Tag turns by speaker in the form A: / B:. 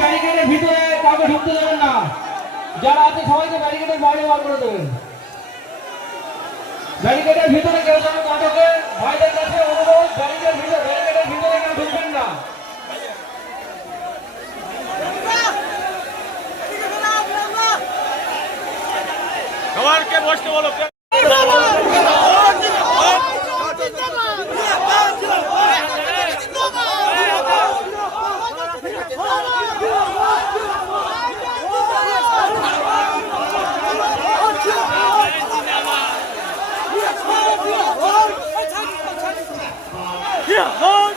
A: ব্যারিকেডের ভিতরে কাউকে ঢুকতে দেবেন না যারা আছে সবাইকে ব্যারিকেডের বাইরে বার করে দেবেন ব্যারিকেডের ভিতরে কেউ যেন কাউকে বাইরের কাছে
B: সবাইকে বসতে বলো
A: Yeah, hug!